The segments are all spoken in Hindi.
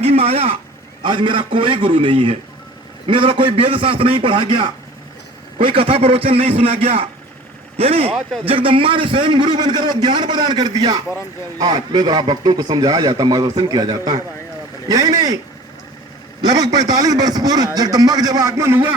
की माया, आज मेरा कोई गुरु नहीं है। मेरा कोई वेद शास्त्र नहीं पढ़ा गया, कोई कथा प्रवचन नहीं सुना गया, यानी जगदम्बा ने स्वयं गुरु बनकर वो ज्ञान प्रदान कर दिया। आज वेद भक्तों को समझाया जाता, मार्गदर्शन किया जाता है। यही नहीं, लगभग 45 वर्ष पूर्व जगदम्बा का जब आगमन हुआ,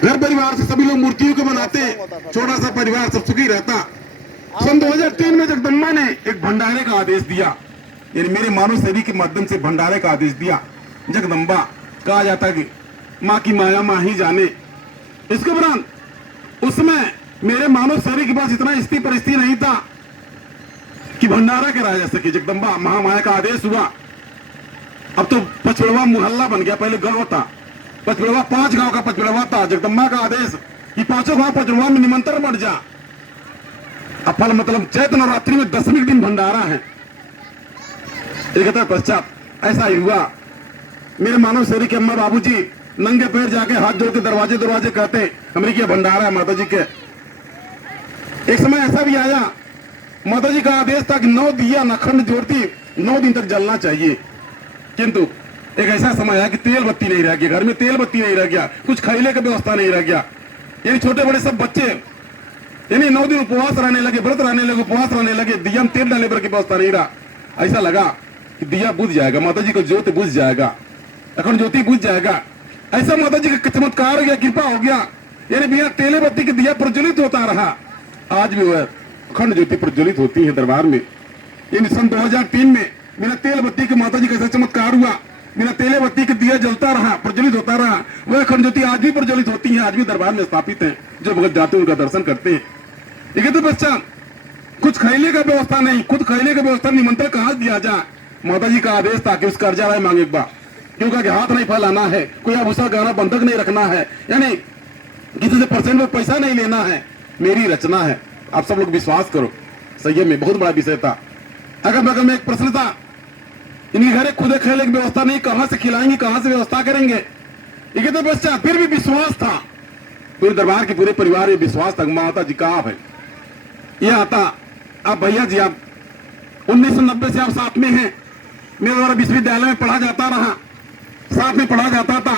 घर परिवार से सभी लोग मूर्तियों को बनाते, छोटा सा परिवार सब सुखी रहता। सन 2003 में जगदम्बा ने एक भंडारे का आदेश दिया, यानी मेरे मानव शरीर के माध्यम से भंडारे का आदेश दिया। जगदम्बा कहा जाता कि माँ की माया माँ ही जाने। इसके उपरांत उसमें मेरे मानव शरीर के पास इतना स्थिति परिस्थिति नहीं था कि भंडारा कराया जा सके। जगदम्बा महामाया का आदेश हुआ। अब तो पचड़वा मोहल्ला बन गया, पहले गांव था पचड़वा, 5 गांव का पचड़वा था। जगदम्बा का आदेश कि 5 गांव पचड़वा में निमंत्रण बढ़ जा। अब फल मतलब चैत्र नवरात्रि में 10वें दिन भंडारा है। एक पश्चात ऐसा ही हुआ, मेरे मानव शरीर के अम्मा बाबूजी नंगे पैर जाके हाथ जोड़ के दरवाजे कहते हमारे क्या भंडारा है माता जी के। एक समय ऐसा भी आया, माता जी का आदेश था कि 9 दिया नखंड जोड़ती 9 दिन तक जलना चाहिए, किंतु एक ऐसा समय आया कि तेल बत्ती नहीं रह गया, घर में तेल बत्ती नहीं रह गया, कुछ खैले की व्यवस्था नहीं रह गया। यानी छोटे बड़े सब बच्चे यानी 9 दिन उपवास रहने लगे, व्रत रहने लगे, उपवास रहने लगे, दिया में तेल डालने पर की व्यवस्था नहीं रहा। ऐसा लगा कि दिया बुझ जाएगा, माता जी का ज्योति बुझ जाएगा, अखंड ज्योति बुझ जाएगा। ऐसा माता जी का चमत्कार हो गया, कृपा हो गया, यानी बिना तेले बत्ती के दिया प्रज्वलित होता रहा। आज भी वह अखंड ज्योति प्रज्वलित होती है दरबार में। यानी सन 2003 में बिना तेल बत्ती के माता जी का ऐसा चमत्कार हुआ, बिना तेले बत्ती के दिया जलता रहा, प्रज्वलित होता रहा। वह अखंड ज्योति आज भी प्रज्वलित होती है, आज भी दरबार में स्थापित है। जो भगत जाते हैं उनका दर्शन करते हैं। ठीक तो बच्चा, कुछ खैले का व्यवस्था नहीं, खुद खैले का व्यवस्था निमंत्रण कहाँ दिया जाए। माता जी का आदेश था कि उस कर्जा रहे मांगे एक बार, क्योंकि हाथ नहीं फैलाना है, कोई आभूषण गहना बंधक नहीं रखना है, यानी किसी से परसेंट में पैसा नहीं लेना है, मेरी रचना है। आप सब लोग विश्वास करो, सही में बहुत बड़ा विषय था। अगर बगल में एक प्रश्न था, इनके घर खुद खेले की व्यवस्था नहीं, कहां से खिलाएंगे, कहां से व्यवस्था करेंगे। ये तो बच्चा फिर भी विश्वास था, पूरे दरबार के पूरे परिवार में विश्वास था। माता जी का आप है, ये आता आप भैया जी, आप 1990 से आप साथ में हैं। मेरे द्वारा विश्वविद्यालय में पढ़ा जाता रहा, साथ में पढ़ा जाता था,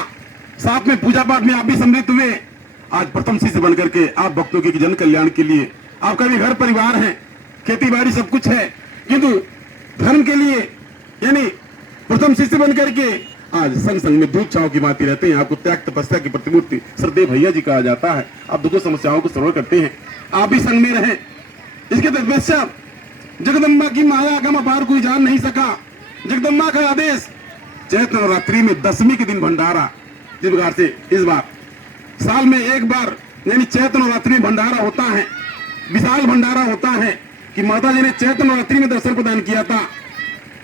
साथ में पूजा पाठ में आप भी सम्मिलित हुए। आज प्रथम शिष्य बनकर के आप भक्तों के जन कल्याण के लिए, आपका भी घर परिवार है, खेती बाड़ी सब कुछ है, किंतु धर्म के लिए यानी प्रथम शिष्य बनकर के आज संग संग में धूप छांव की भांति रहते हैं। आपको त्याग तपस्या की प्रतिमूर्ति श्रद्धेय भैया जी कहा जाता है। आप दुखों समस्याओं को सरल करते हैं, आप भी संग में रहें। इसके तत्पश्चात जगदम्बा की माया आगम अपार कोई जान नहीं सका। जगदम्बा का आदेश, चैत्र नवरात्रि में 10वीं के दिन भंडारा। जिस प्रकार से इस बार साल में एक बार यानी चैत्र नवरात्रि में भंडारा होता है, विशाल भंडारा होता है कि माता जी ने चैत्र नवरात्रि में दर्शन प्रदान किया था।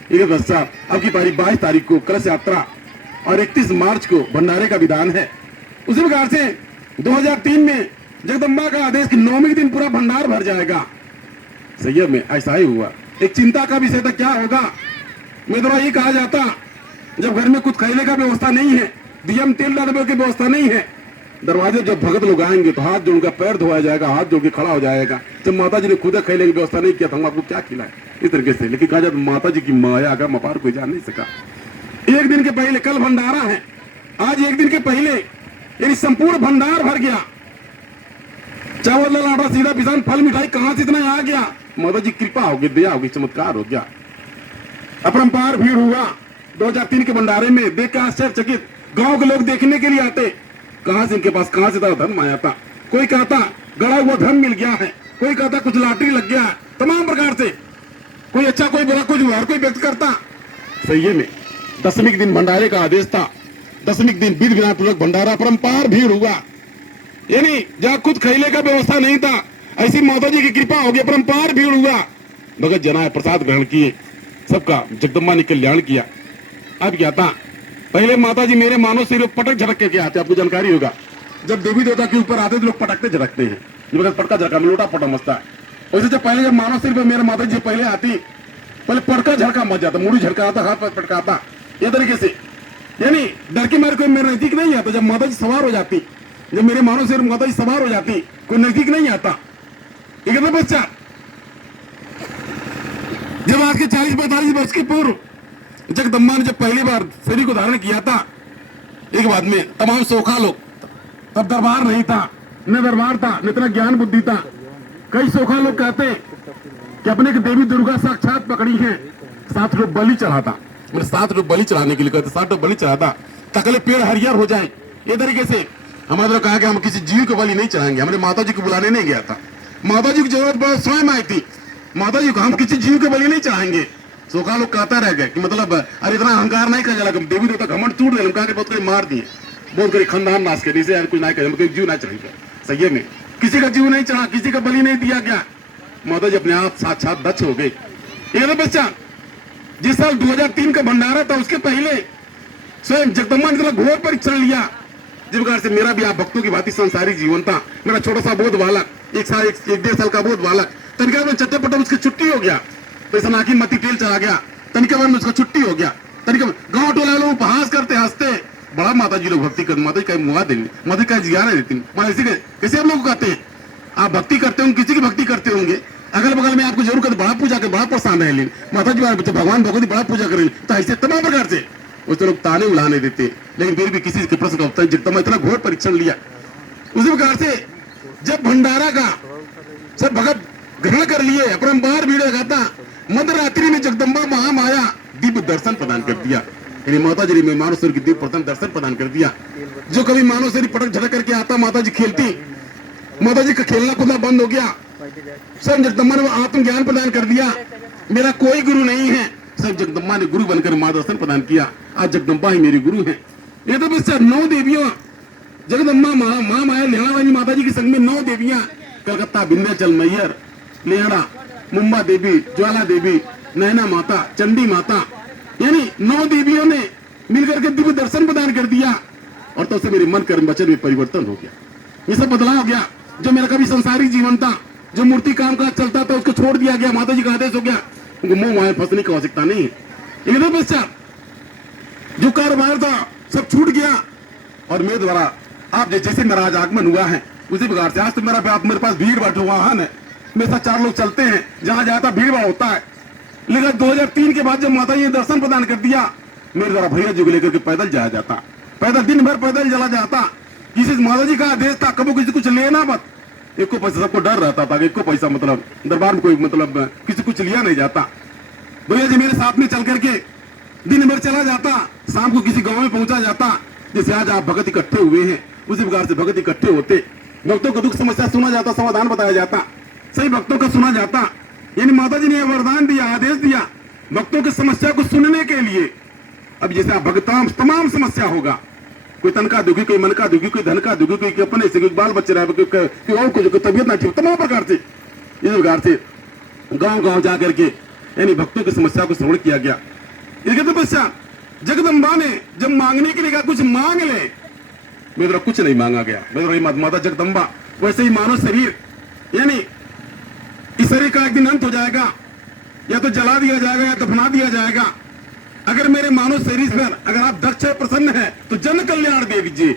एक पश्चात अब की पारी 22 तारीख को कलश यात्रा और 31 मार्च को भंडारे का विधान है। उसी प्रकार से 2003 में जगदम्बा का आदेश कि 9वें दिन पूरा भंडार भर जाएगा। सही में ऐसा ही हुआ। एक चिंता का विषय था, क्या होगा। मेरे द्वारा ये कहा जाता, जब घर में कुछ खैले का व्यवस्था नहीं है, दिया में तेल डालने की व्यवस्था नहीं है, दरवाजे जब भगत लोग आएंगे तो हाथ जोड़ का पैर धोया जाएगा, हाथ जोड़ के खड़ा हो जाएगा। जब माता जी ने खुद खैले की व्यवस्था नहीं किया तो हम आपको क्या खिलाए, इस तरीके से। लेकिन कहा जाता माता जी की माया का मपार कोई जान नहीं सका। एक दिन के पहले, कल भंडारा है, आज एक दिन के पहले यानी संपूर्ण भंडार भर गया। चावल लाडा सीधा पिसान फल मिठाई कहां से इतना आ गया। माता जी कृपा होगी, दया होगी, चमत्कार हो गया। अपरंपार भीड़ हुआ 2003 के भंडारे में। देख के आश्चर्यचकित गांव के लोग देखने के लिए आते, कहां से इनके पास कहां से धन आया था। कोई कहता गड़ा हुआ धन मिल गया है, कोई कहता कुछ लॉटरी लग गया है, तमाम प्रकार से कोई अच्छा कोई बुरा कुछ हर कोई व्यक्त करता। सही में 10वीं के दिन भंडारे का आदेश था। 10वीं के दिन विधि विधान पूर्वक भंडारा, परंपार भीड़ हुआ। यानी जहाँ खुद खैले का व्यवस्था नहीं था, ऐसी माता जी की कृपा हो गई, परंपार भीड़ हुआ। भगत जनाए प्रसाद ग्रहण किए, सबका जगदम्बा ने कल्याण किया। अब क्या था, पहले माता जी मेरे मानव से लोग पटक झटक के आते, आपको जानकारी होगा। जब देवी देवता के ऊपर आते तो लोग पटकते झटकते हैं, पटका झटका में लोटा पटा मचता है। वैसे जब पहले जब मानव सिर पर मेरे माता जी पहले आती, पहले पटका झटका मच जाता, मुड़ी झटकाता, हाथ पर पटकाता, ये तरीके से। यानी डर के मारे कोई मेरे नजदीक नहीं आता। जब माता जी सवार हो जाती, जब मेरे मानव सिर माता जी सवार हो जाती, कोई नजदीक नहीं आता। एक बच्चा जब आज के 40-45 वर्ष के पूर्व जगदम्बा ने जब पहली बार शरीर को धारण किया था, एक बाद में तमाम सोखा लोग, तब दरबार नहीं था, न दरबार था, न इतना ज्ञान बुद्धि था। कई सोखा लोग कहते कि अपने की देवी दुर्गा साक्षात पकड़ी है, 7 रुपये बलि चढ़ा था, मतलब 7 रुपये बलि चढ़ाने के लिए कहते, 7 रुपये बलि चढ़ा था ताकि पेड़ हरियर हो जाए। ये तरीके से हमारे लोग कहा कि हम किसी जीव को बलि नहीं चढ़ाएंगे। हमने माता जी को बुलाने नहीं गया था, माता जी की जरूरत बहुत स्वयं आई थी। माता जी को हम किसी जीव को बलि नहीं चढ़ाएंगे। सोखा लोग कहता रह गए कि मतलब अरे इतना अहंकार नहीं कर जाला, देवी देवता घमंड टूट गए, कहा बहुत करीब मार दिए, बहुत करीब खानदान नाश कर, इसे कुछ नहीं करे, जीव ना चढ़ेंगे। सही में किसी का जीव नहीं चढ़ा, किसी का बलि नहीं दिया गया। माता जी अपने आप साक्षात दक्ष हो गई। एक बच्चा जिस साल 2003 का भंडारा था, उसके पहले स्वयं जगदम्बा ने घोर परीक्षण लिया। जिस प्रकार से मेरा भी आप भक्तों की भांति संसारी जीवन था। मेरा छोटा सा बोध बालक, 1-1.5 साल का बोध बालक, तनिका में चट्टे पट्टे उसकी छुट्टी हो गया, तो ऐसा नाकी मती तेल चला गया, तनिका में उसका छुट्टी हो गया। तनिका गाँव टोला लोग उपहास करते हंसते, बड़ा माता जी लोग भक्ति करते, माता जी का मुआ देंगे, माता जी का जियारा देती, कैसे आप लोग कहते हैं आप भक्ति करते होंगे, किसी की भक्ति करते होंगे, अगल बगल में आपको जरूर करते, बड़ा पूजा कर, बड़ा परेशान रहे, माता जी भगवान भगवती बड़ा पूजा करें, तो ऐसे तमाम प्रकार से उससे लोग ताने उड़ाने देते, लेकिन फिर भी किसी के प्रश्न का उत्तर जगदम्बा इतना घोर परीक्षण लिया। उसी प्रकार से जब भंडारा का सब भगत ग्रहण कर लिए, अपरंपार भीड़ लगाता, मध्यरात्रि में जगदम्बा महामाया दिव्य दर्शन प्रदान कर दिया। यानी माता जी ने मानव शरीर की दिव्य प्रथम दर्शन प्रदान कर दिया। जो कभी मानव शरीर पटक झटक करके आता, माता जी खेलती, माता जी का खेलना कूदना बंद हो गया। स्वयं जगदम्बा ने आत्मज्ञान प्रदान कर दिया। मेरा कोई गुरु नहीं है, सब जगदम्बा ने गुरु बनकर मार्गदर्शन प्रदान किया। आज जगदम्बा ही मेरी गुरु है। ये तो बस 9 देवियों, जगदम्बा महामाया लेहड़ावाली माता जी के संग में 9 देवियां, कलकत्ता विंध्याचल मैयर, लेहड़ा, मुंबा देवी, ज्वाला देवी, नैना माता, चंडी माता, यानी 9 देवियों ने मिलकर के दिव्य दर्शन प्रदान कर दिया। और तो से मेरे मन कर्म वचन में परिवर्तन हो गया, ये सब बदलाव हो गया। जो मेरा कभी संसारी जीवन था, जो मूर्ति काम का चलता था, उसको छोड़ दिया गया, माता जी का आदेश हो गया, उनको मोह माया फंसने की आवश्यकता नहीं है। एकदम पश्चात जो कारोबार था सब छूट गया, और मेरे द्वारा आप जैसे मेरा आज आगमन हुआ है, उसी प्रकार से आज तो मेरे पास भीड़ भाड़ वाहन है, मेरे साथ 4 लोग चलते हैं, जहां जाता भीड़ भाड़ होता है। लेकिन 2003 के बाद जब माता जी ने दर्शन प्रदान कर दिया, मेरे द्वारा भैया जी को लेकर के पैदल जाया जाता, पैदल दिन भर पैदल चला जाता। किसी माता जी का आदेश था, कबो किसी कुछ लेना मत, एक को पैसा, सबको डर रहता था कि एक को पैसा, मतलब दरबार में कोई मतलब किसी कुछ लिया नहीं जाता। भैया जी मेरे साथ में चल करके दिन भर चला जाता, शाम को किसी गांव में पहुंचा जाता। जैसे आज आप भगत इकट्ठे हुए हैं, उसी प्रकार से भगत इकट्ठे होते, भक्तों का दुख समस्या सुना जाता, समाधान बताया जाता, सही भक्तों का सुना जाता। यानी माता जी ने वरदान दिया, आदेश दिया भक्तों की समस्या को सुनने के लिए। अब जैसे आप भक्ता तमाम समस्या होगा, कोई तन का दुखी, कोई मन का दुखी, कोई धन का दुखी, कोई अपने से, कोई बाल बच्चे रहे, कोई और कुछ, तबियत ना ठीक, तमाम प्रकार से इस प्रकार से गांव गांव जाकर के यानी भक्तों की समस्या को श्रवण किया गया। इसके पश्चात जगदम्बा ने जब मांगने के लिए कहा कुछ मांग ले, मेरे द्वारा कुछ नहीं मांगा गया। मेरे माता जगदम्बा वैसे ही मानव शरीर, यानी इस शरीर का एक दिन अंत हो जाएगा, या तो जला दिया जाएगा या दफना दिया जाएगा। अगर मेरे मानव शरीर पर अगर आप दक्ष प्रसन्न है तो जन कल्याण दे दीजिए,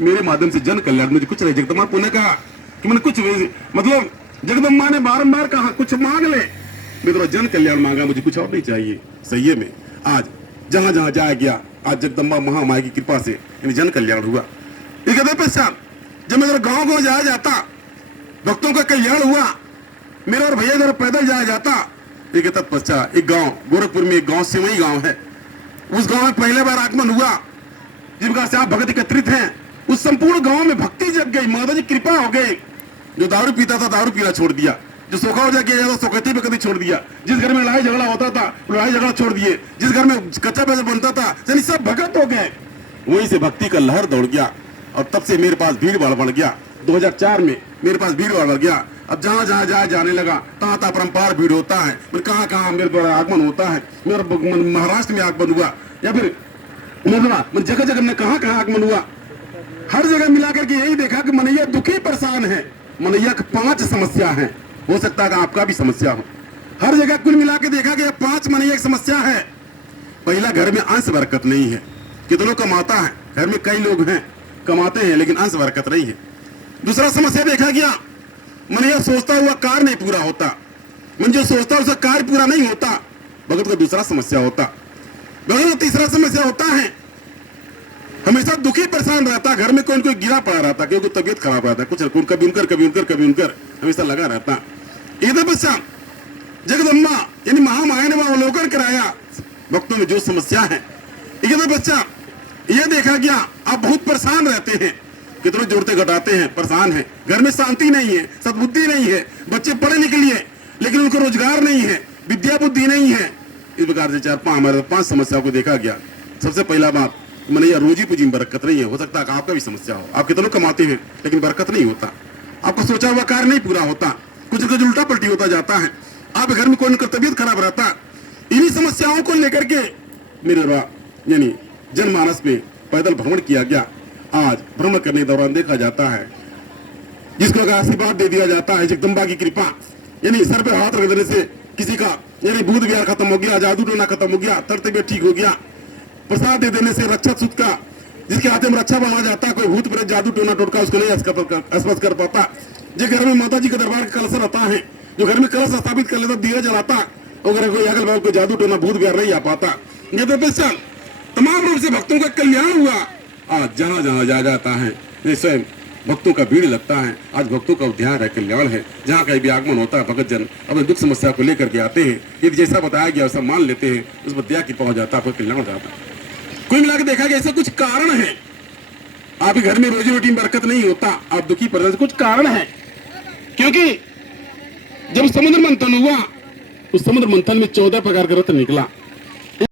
मेरे माध्यम से जन कल्याण। मुझे कुछ नहीं, जगदम्बा पुण्य कहा कि मैंने कुछ, मतलब जगदम्बा ने बारंबार कहा कुछ मांग ले, मेरे द्वारा जन कल्याण मांगा, मुझे कुछ और नहीं चाहिए। सही है, में आज जहां जहां जाया गया, आज जगदम्बा महामाया की कृपा से जन कल्याण हुआ। इसके पश्चात जब मेरे गांव गांव जाया जाता, भक्तों का कल्याण हुआ, मेरा और भैया जरा पैदल जाया जाता। एक तत्पश्चात एक गांव गोरखपुर में, एक गांव सिवई गांव है, उस गांव में पहले बार आगमन हुआ। जिस प्रकार से आप भगत एकत्रित हैं, उस संपूर्ण गांव में भक्ति जग गई, माता जी कृपा हो गई। जो दारू पीता था दारू पीना छोड़ दिया, जो सोखा हो जाए सोखती पे कभी छोड़ दिया, जिस घर में लड़ाई झगड़ा होता था लड़ाई झगड़ा छोड़ दिए, जिस घर में कच्चा पैसा बनता था यानी सब भगत हो गए। वहीं से भक्ति का लहर दौड़ गया, और तब से मेरे पास भीड़ भाड़ बढ़ गया। 2004 में मेरे पास भीड़ भाड़ बढ़ गया। अब जहां जहां जाने लगा, तहां तहां परंपार भीड़ होता है। कहां कहां मेरे द्वारा आगमन होता है। मेरा महाराष्ट्र में आगमन हुआ, या फिर जगह जगह में कहां कहां आगमन हुआ, हर जगह मिलाकर के यही देखा कि मनैया दुखी परेशान है। मनैया की 5 समस्या है, हो सकता है आपका भी समस्या हो। हर जगह कुल मिला के देखा गया 5 मनैया की समस्या है। पहला, घर में अंश बरकत नहीं है, कितनों कमाता है, घर में कई लोग हैं कमाते हैं लेकिन अंश बरकत नहीं है। दूसरा समस्या देखा गया, मनैया सोचता हुआ कार्य नहीं पूरा होता, मन जो सोचता उसका कार्य पूरा नहीं होता, भगत का दूसरा समस्या होता। दोनों तीसरा समस्या होता है हमेशा दुखी परेशान रहता, घर में कोई न कोई गिरा पड़ा रहता, क्योंकि तबियत खराब रहता, कुछ कभी उनकर हमेशा लगा रहता। इधर पश्चात जगदम्बा यानी महामाया ने अवलोकन कराया भक्तों में जो समस्या है। इधर पश्चात यह देखा गया आप बहुत परेशान रहते हैं, कितने जोड़ते घटाते हैं, परेशान है, घर में शांति नहीं है, सद्बुद्धि नहीं है, बच्चे पढ़े लिखे लिए लेकिन उनको रोजगार नहीं है, विद्या बुद्धि नहीं है। इस प्रकार से हमारे 5 समस्याओं को देखा गया। सबसे पहला बात मैंने यह रोजी पूंजी में बरकत नहीं है। हो सकता है कि आपका भी समस्या हो, आप कितनों कमाते हैं लेकिन बरकत नहीं होता, आपका सोचा हुआ कार्य नहीं पूरा होता, कुछ उल्टा पलटी होता जाता है, आप घर में कोई न तबियत खराब रहता। इन्हीं समस्याओं को लेकर के मेरे यानी जनमानस में पैदल भ्रमण किया गया। आज भ्रमण करने के दौरान देखा जाता है जिसको अगर आशीर्वाद दे दिया जाता है जगदम्बा की कृपा, यानी सर पे हाथ रख देने से किसी का यानी भूत विहार खत्म हो गया, जादू टोना खत्म हो गया, तबियत ठीक हो गया, प्रसाद दे देने से रक्षा सूत का जिसके हाथ में रक्षा बना जाता, कोई भूत प्रेत जादू टोना टोटका उसको नहीं स्पर्श कर पाता। जो घर में माता जी के दरबार का कलश रहता है, जो घर में कलश स्थापित कर लेता, दिया जलाता, और कोई अगल बगल कोई जादू टोना भूत विहार नहीं आ पाता। ये तो तमाम रूप से भक्तों का कल्याण हुआ। आज जहाँ जहाँ जा जाता है स्वयं भक्तों का भीड़ लगता है। आज भक्तों का उद्धार है, कल्याण है। जहाँ कहीं भी आगमन होता है भगत जन अपने दुख समस्या को लेकर के आते हैं, यदि जैसा बताया गया वैसा मान लेते हैं, उस पर दया की पहुंच जाता है, आपका कल्याण हो जाता है। कुल मिलाकर देखा गया ऐसा कुछ कारण है आपके घर में रोजी रोटी में बरकत नहीं होता, आप दुखी परेशान, कुछ कारण है। क्योंकि जब समुद्र मंथन हुआ उस समुद्र मंथन में 14 प्रकार का रत्न निकला।